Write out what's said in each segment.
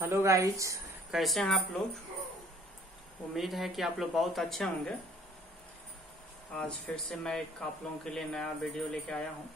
Hello guys, कैसे हैं आप लोग। उम्मीद है कि आप लोग बहुत अच्छे होंगे। आज फिर से मैं एक आप लोगों के लिए नया वीडियो लेके आया हूँ।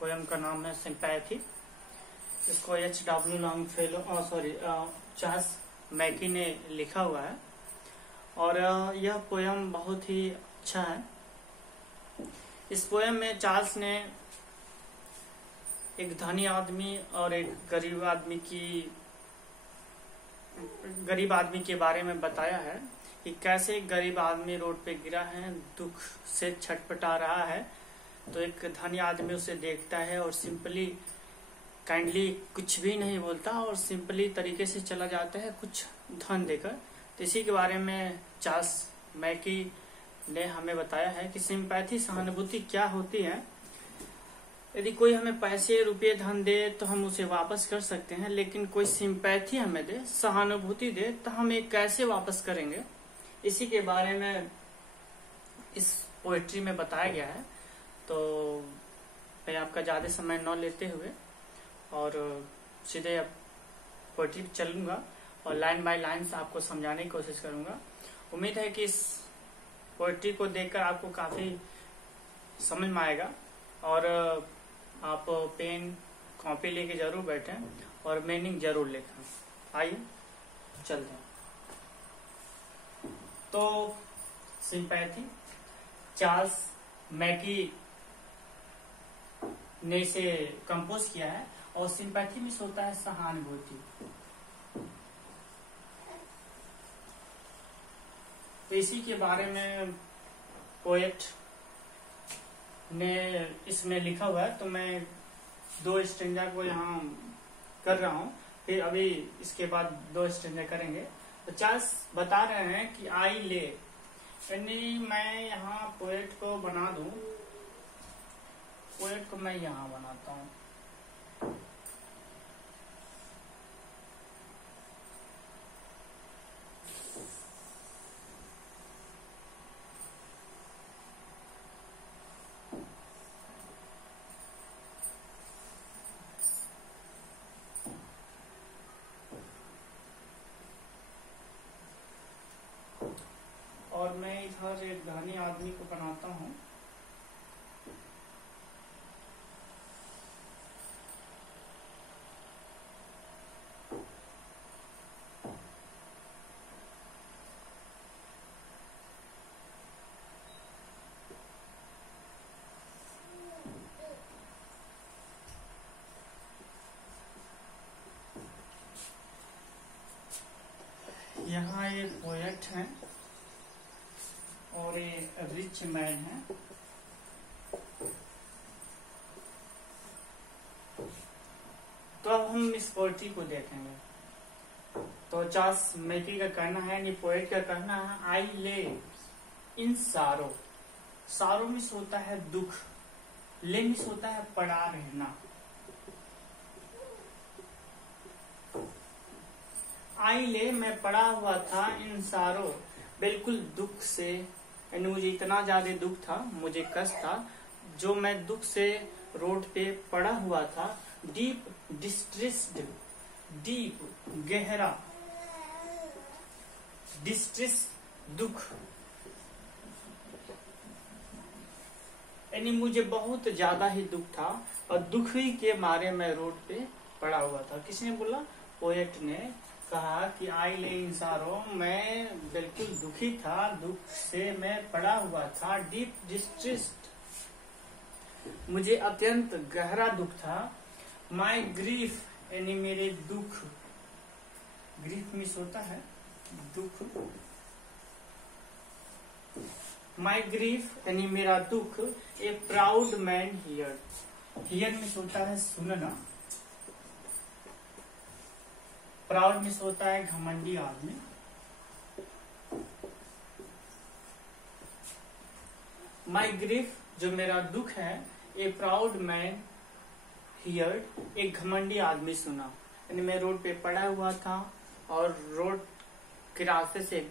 पोयम का नाम है सिंपैथी। इसको H.W. लॉन्गफेलो चार्ल्स मैकी ने लिखा हुआ है और यह पोयम बहुत ही अच्छा है। इस पोयम में चार्ल्स ने एक धनी आदमी और एक गरीब आदमी के बारे में बताया है कि कैसे एक गरीब आदमी रोड पे गिरा है, दुख से छटपटा रहा है। तो एक धनी आदमी उसे देखता है और सिंपली काइंडली कुछ भी नहीं बोलता और सिंपली तरीके से चला जाता है कुछ धन देकर। तो इसी के बारे में चार्ल्स मैकी ने हमें बताया है कि सिंपैथी सहानुभूति क्या होती है। यदि कोई हमें पैसे रुपये धन दे तो हम उसे वापस कर सकते हैं, लेकिन कोई सिंपैथी हमें दे, सहानुभूति दे, तो हम ये कैसे वापस करेंगे। इसी के बारे में इस पोएट्री में बताया गया है। तो मैं आपका ज्यादा समय न लेते हुए और सीधे अब पोएट्री पे चलूंगा और लाइन बाय लाइन से आपको समझाने की कोशिश करूंगा। उम्मीद है कि इस पोएट्री को देखकर आपको काफी समझ में आएगा और आप पेन कॉपी लेके जरूर बैठें और मीनिंग जरूर लिखें। आइए चलते हैं। तो सिंपैथी चार्ल्स मैकी ने इसे कंपोज किया है और सिंपैथी में होता है सहानुभूति। तो इसी के बारे में पोएट ने इसमें लिखा हुआ है। तो मैं दो स्ट्रेंजर को यहाँ कर रहा हूँ, फिर अभी इसके बाद दो स्ट्रेंजर करेंगे। तो चार्ल्स बता रहे हैं कि आई ले, यानी मैं यहाँ पोएट को बना दूं, पोएट को मैं यहाँ बनाता हूँ। और मैं इधर एक धनी आदमी को बनाता हूँ। यहाँ ये पोएट है और ये रिच मैन है। तो अब हम इस पोएट्री को देखेंगे। तो चार्ल्स मैकी का कहना है, ये पोएट का कहना है, आई ले इन सारो। सारो में होता है दुख, ले में होता है पड़ा रहना। आई ले, मैं पड़ा हुआ था इन सारो, बिल्कुल दुख से, यानी मुझे इतना ज्यादा दुख था, मुझे कष्ट था, जो मैं दुख से रोड पे पड़ा हुआ था। डीप डिस्ट्रेस्ड, डीप गहरा, डिस्ट्रेस दुख, यानी मुझे बहुत ज्यादा ही दुख था और दुख ही के मारे मैं रोड पे पड़ा हुआ था। किसने बोला? पोएट ने कहा कि आई ले इंसारो, मैं बिल्कुल दुखी था, दुख से मैं पड़ा हुआ था। डीप डिस्ट्रेस्ड, मुझे अत्यंत गहरा दुख था। माई ग्रीफ, यानी मेरे दुख, ग्रीफ मिस होता है दुख। माई ग्रीफ यानी मेरा दुख। ए proud man here, here miss होता है सुनना, प्राउड मिस होता है घमंडी आदमी। माई ग्रीफ, जो मेरा दुख है, ए प्राउड मैन हियर्ड, एक घमंडी आदमी सुना। यानी मैं रोड पे पड़ा हुआ था और रोड के रास्ते से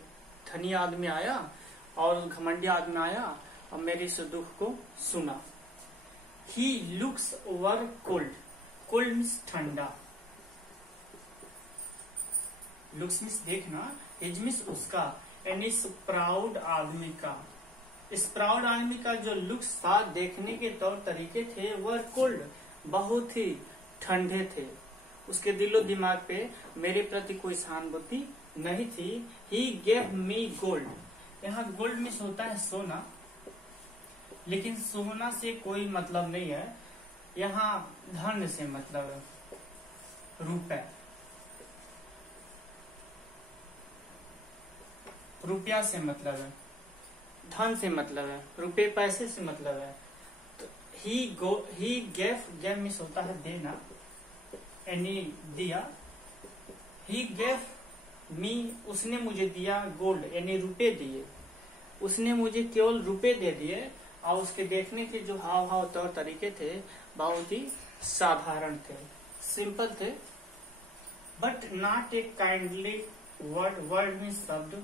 धनी आदमी आया और घमंडी आदमी आया और मेरे इस दुख को सुना। He looks over cold, cold means ठंडा, लुक्स मीन्स देखना, हिज मीन्स उसका, एंड इस प्राउड आदमी का, इस प्राउड आदमी का जो लुक्स था, देखने के तौर तरीके थे, वह कोल्ड बहुत ही ठंडे थे। उसके दिलो दिमाग पे मेरे प्रति कोई सहानुभूति नहीं थी। ही गेव मी गोल्ड, यहाँ गोल्ड मीन्स होता है सोना, लेकिन सोना से कोई मतलब नहीं है, यहाँ धन से मतलब है, रुपए, रुपया से मतलब है, धन से मतलब है, रुपए पैसे से मतलब है। तो ही गेव मीन्स होता है देना, एनी दिया। ही गेव मी, उसने मुझे दिया, गोल्ड यानी रुपए दिए, उसने मुझे केवल रुपए दे दिए, और उसके देखने के जो हाव भाव तौर तरीके थे बहुत ही साधारण थे, सिंपल थे, but not a kindly word, word means शब्द,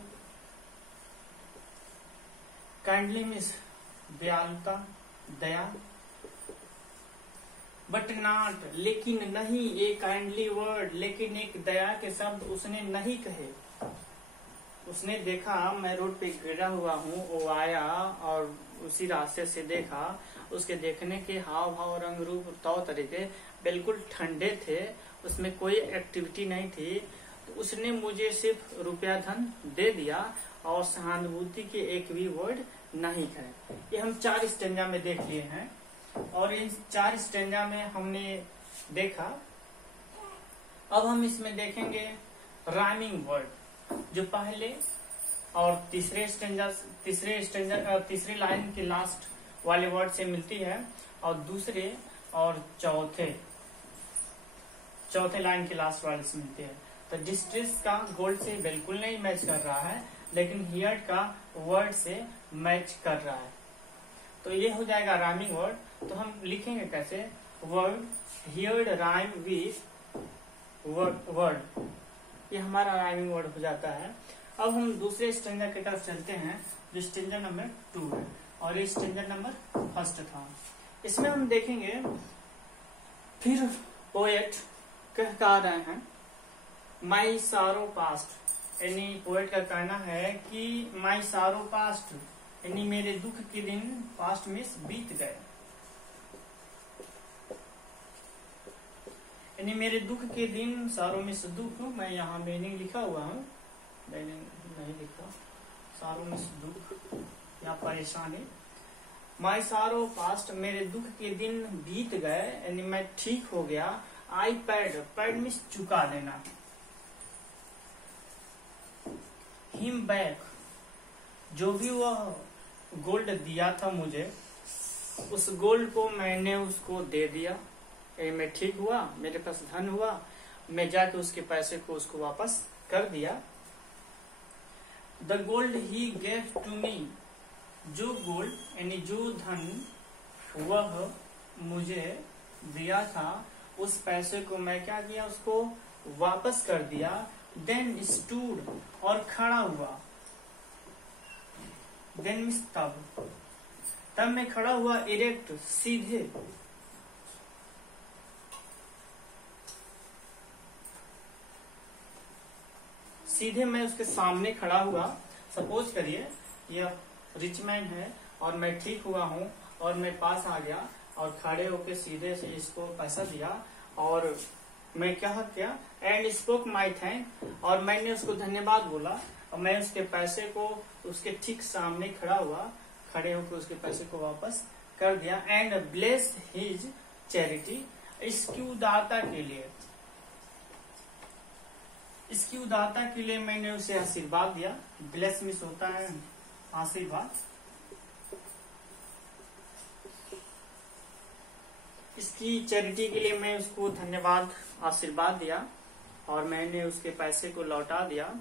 काइंडली मीन्स दयालुता, दया, बट नॉट लेकिन नहीं, ए काइंडली वर्ड, लेकिन एक दया के शब्द उसने नहीं कहे। उसने देखा मैं रोड पे गिरा हुआ हूँ, वो आया और उसी रास्ते से देखा, उसके देखने के हाव भाव रंग रूप तौर तरीके बिल्कुल ठंडे थे, उसमें कोई एक्टिविटी नहीं थी, तो उसने मुझे सिर्फ रुपया धन दे दिया और सहानुभूति के एक भी वर्ड नहीं कहे। ये हम 4 स्टेंजा में देख लिए हैं, और इन 4 स्टेंजा में हमने देखा। अब हम इसमें देखेंगे राइमिंग वर्ड, जो पहले और तीसरे लाइन के लास्ट वाले वर्ड से मिलती है, और दूसरे और चौथे लाइन के लास्ट वाले से मिलती है। तो डिस्ट्रेस का गोल्ड से बिल्कुल नहीं मैच कर रहा है, लेकिन हियर्ड का वर्ड से मैच कर रहा है। तो ये हो जाएगा राइमिंग वर्ड। तो हम लिखेंगे कैसे, word heard rhyme with word, ये हमारा राइमिंग वर्ड हो जाता है। अब हम दूसरे स्टेंजा की तरफ चलते हैं, जो स्टेंजा नंबर 2 है, और ये स्टेंजा नंबर 1 था। इसमें हम देखेंगे फिर पोएट कह रहे हैं माई सारो पास्ट, यानी पोएट का कहना है कि माई सारो पास्ट, यानी मेरे दुख के दिन, पास्ट में बीत गए, यानी मेरे दुख के दिन, सारों में से दुख, मैं यहाँ मीनिंग लिखा हुआ हूँ, मैंने नहीं लिखा, सारों में से दुख या परेशानी। माई सारो पास्ट, मेरे दुख के दिन बीत गए, यानी मैं ठीक हो गया। आई पैड मीन्स चुका देना। हिम बैक, जो भी वह गोल्ड दिया था मुझे, उस गोल्ड को मैंने उसको दे दिया, मैं ठीक हुआ, मेरे पास धन हुआ, मैं जाके उसके पैसे को उसको वापस कर दिया। The gold he gave to me, जो गोल्ड यानी जो धन वह मुझे दिया था, उस पैसे को मैं क्या किया, उसको वापस कर दिया। देन स्टूड, और खड़ा हुआ, देन मीन्स तब मैं खड़ा हुआ, इरेक्ट सीधे, मैं उसके सामने खड़ा हुआ। सपोज करिए यह रिच मैन है और मैं ठीक हुआ हूँ और मैं पास आ गया और खड़े होके सीधे से इसको पैसा दिया, और मैं क्या किया, एंड स्पोक माई थैंक, और मैंने उसको धन्यवाद बोला, और मैं उसके पैसे को उसके ठीक सामने खड़ा हुआ, खड़े होकर उसके पैसे को वापस कर दिया। एंड ब्लेस हिज चैरिटी, इसकी उदारता के लिए मैंने उसे आशीर्वाद दिया। ब्लेस मिस होता है आशीर्वाद। इसकी चैरिटी के लिए मैं उसको धन्यवाद, आशीर्वाद दिया, और मैंने उसके पैसे को लौटा दिया।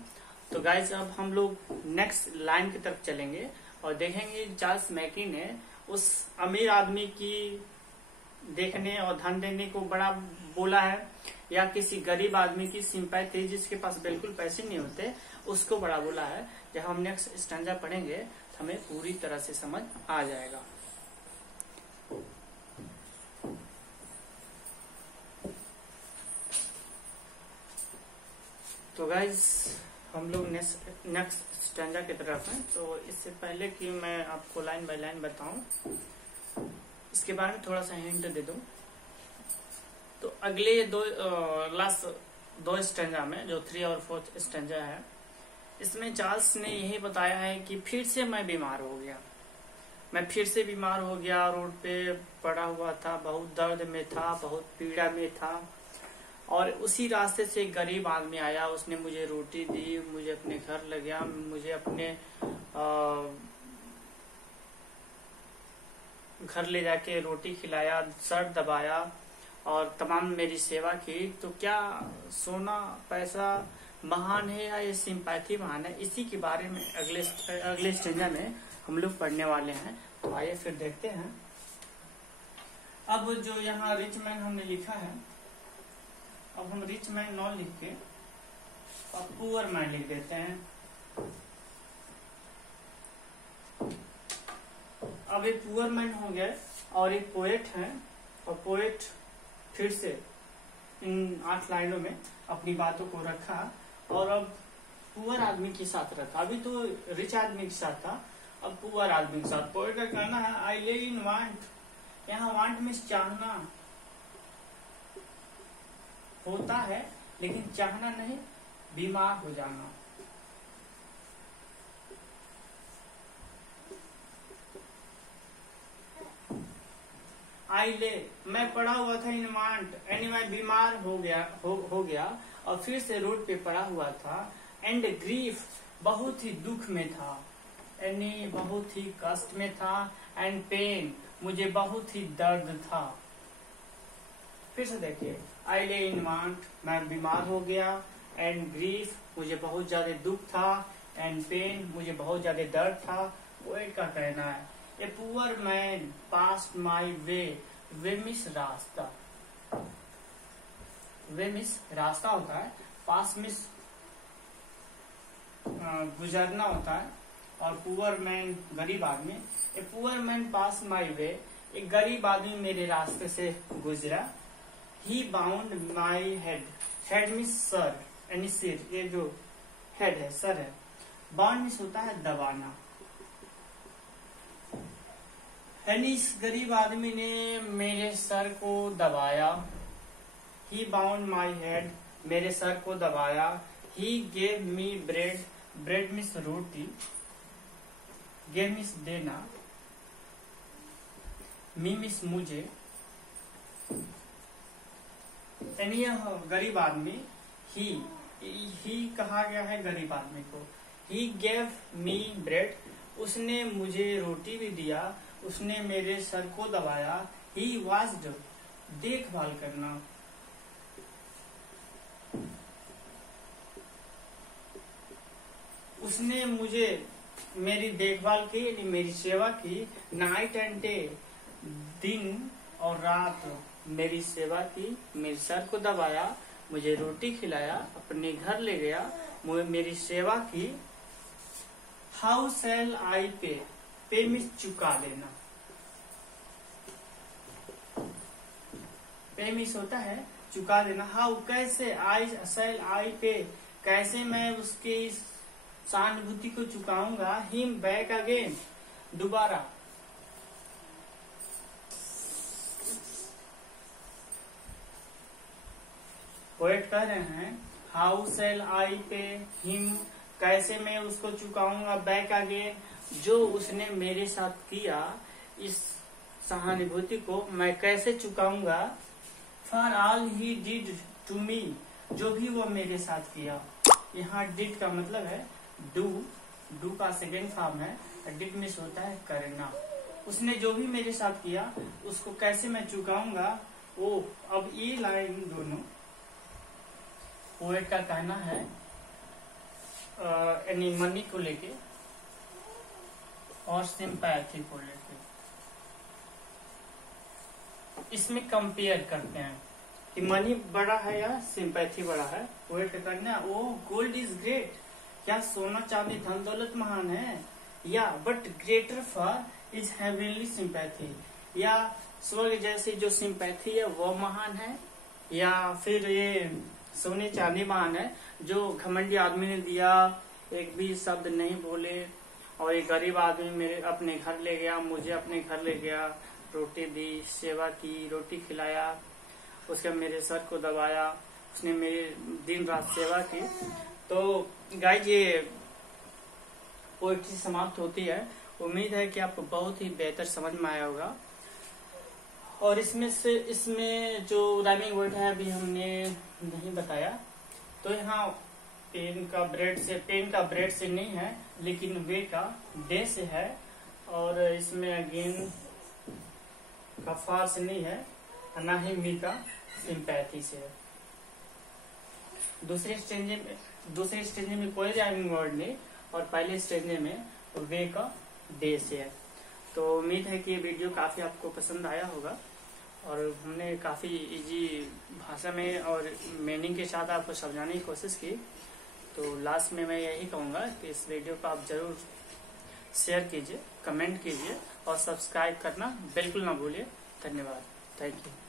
तो गाइस अब हम लोग नेक्स्ट लाइन की तरफ चलेंगे और देखेंगे चार्ल्स मैकी ने उस अमीर आदमी की देखने और धन देने को बड़ा बोला है, या किसी गरीब आदमी की सिंपैथी जिसके पास बिल्कुल पैसे नहीं होते उसको बड़ा बोला है। जब हम नेक्स्ट स्टैंजा पढ़ेंगे तो हमें पूरी तरह से समझ आ जाएगा। तो गाइज हम लोग नेक्स्ट स्टैंजा की तरफ हैं। तो इससे पहले कि मैं आपको लाइन बाय लाइन बताऊं, इसके बारे में थोड़ा सा हिंट दे दूं। तो अगले लास्ट दो स्टैंजा में, जो 3 और 4 स्टैंजा है, इसमें चार्ल्स ने यही बताया है कि फिर से मैं बीमार हो गया। मैं फिर से बीमार हो गया, रोड पे पड़ा हुआ था, बहुत दर्द में था, बहुत पीड़ा में था। और उसी रास्ते से एक गरीब आदमी आया, उसने मुझे रोटी दी, मुझे अपने घर ले गया, मुझे अपने घर ले जाके रोटी खिलाया, सर दबाया और तमाम मेरी सेवा की। तो क्या सोना पैसा महान है या ये सिंपैथी महान है? इसी के बारे में अगले स्टेंजा में हम लोग पढ़ने वाले हैं। तो आइए फिर देखते हैं। अब जो यहाँ रिच मैन हमने लिखा है, अब हम रिच मैन नॉट लिख के और पुअर मैन लिख देते हैं। अब एक पुअर मैन हो गया और एक पोएट है, और पोएट फिर से इन 8 लाइनों में अपनी बातों को रखा और अब पुअर आदमी के साथ रखा। अभी तो रिच आदमी के साथ था, अब पुअर आदमी के साथ। पोएट का कहना है, आई ले इन वांट, यहाँ वांट में चाहना होता है, लेकिन चाहना नहीं, बीमार हो जाना। आई ले, मैं पड़ा हुआ था इन वांट, यानी मैं बीमार हो गया और फिर से रोड पे पड़ा हुआ था। एंड ग्रीफ, बहुत ही दुख में था, यानी बहुत ही कष्ट में था। एंड पेन, मुझे बहुत ही दर्द था। फिर से देखिए, आई ले इन वांट, मैं बीमार हो गया। एंड ग्रीफ, मुझे बहुत ज्यादा दुख था। एंड पेन, मुझे बहुत ज्यादा दर्द था। पोएट का कहना है, a poor man past my way miss रास्ता। वे मिस रास्ता होता है, पास मिस गुजरना होता है, और पुअर मैन गरीब आदमी। ए पुअर मैन पास माई वे, एक गरीब आदमी मेरे रास्ते से गुजरा। He bound my head, head means sir, यानी सिर, ये जो हेड है सर है। बाउंड मीन्स होता है दबाना, यानी इस गरीब आदमी ने मेरे सर को दबाया। ही बाउंड माई हेड, मेरे सर को दबाया। He gave me bread, bread means roti, gave means देना, मी मीन्स मुझे, यानी यह गरीब आदमी, ही कहा गया है गरीब आदमी को। ही गेव मी ब्रेड, उसने मुझे रोटी भी दिया, उसने मेरे सर को दबाया। ही वास्ड, देखभाल करना। उसने मुझे मेरी देखभाल की, यानी मेरी सेवा की। नाइट एंड डे, दिन और रात मेरी सेवा की, मेरे सर को दबाया, मुझे रोटी खिलाया, अपने घर ले गया, मेरी सेवा की। हाउ सेल आई पे, पे मीन्स चुका देना, पे मीन्स होता है चुका देना। हाउ, कैसे, आई सेल आई पे, कैसे मैं उसकी इस सहानुभूति को चुकाऊंगा। हिम बैक अगेन, दोबारा। पोएट कह रहे हैं, how cell I pay him, कैसे मैं उसको चुकाऊंगा। बैक अगेन, जो उसने मेरे साथ किया, इस सहानुभूति को मैं कैसे चुकाऊंगा। For all he did to me, जो भी वो मेरे साथ किया। यहाँ डिड का मतलब है डू का सेकेंड फॉर्म है। डिड मीन्स होता है करना। उसने जो भी मेरे साथ किया, उसको कैसे मैं चुकाऊंगा। ओ, अब ये लाइन दोनों पोएट का कहना है, यानी मनी को लेके और सिंपैथी को लेके, इसमें कंपेयर करते हैं कि मनी बड़ा है या सिंपैथी बड़ा है। पोएट का कहना है, ओ गोल्ड इज ग्रेट, क्या सोना चांदी धन दौलत महान है, या but greater for is heavenly sympathy, या स्वर्ग जैसी जो सिंपैथी है वो महान है, या फिर ये सोने चांदीमान है, जो घमंडी आदमी ने दिया, एक भी शब्द नहीं बोले, और एक गरीब आदमी मेरे अपने घर ले गया, मुझे अपने घर ले गया, रोटी दी, सेवा की, रोटी खिलाया, उसके मेरे सर को दबाया, उसने मेरी दिन रात सेवा की। तो गाइस ये पोएट्री समाप्त होती है। उम्मीद है कि आपको बहुत ही बेहतर समझ में आया होगा। और इसमें जो राइमिंग वर्ड है अभी हमने नहीं बताया। तो यहाँ पेन का ब्रेड से नहीं है, लेकिन वे का डे से है, और इसमें अगेन का फार से नहीं है, ना ही मी का सिंपैथी से है। दूसरे स्टेज में कोई राइमिंग वर्ड नहीं, और पहले स्टेज में वे का डे से है। तो उम्मीद है कि ये वीडियो काफी आपको पसंद आया होगा, और हमने काफी इजी भाषा में और मीनिंग के साथ आपको समझाने की कोशिश की। तो लास्ट में मैं यही कहूंगा कि इस वीडियो को आप जरूर शेयर कीजिए, कमेंट कीजिए, और सब्सक्राइब करना बिल्कुल ना भूलिए। धन्यवाद। Thank you.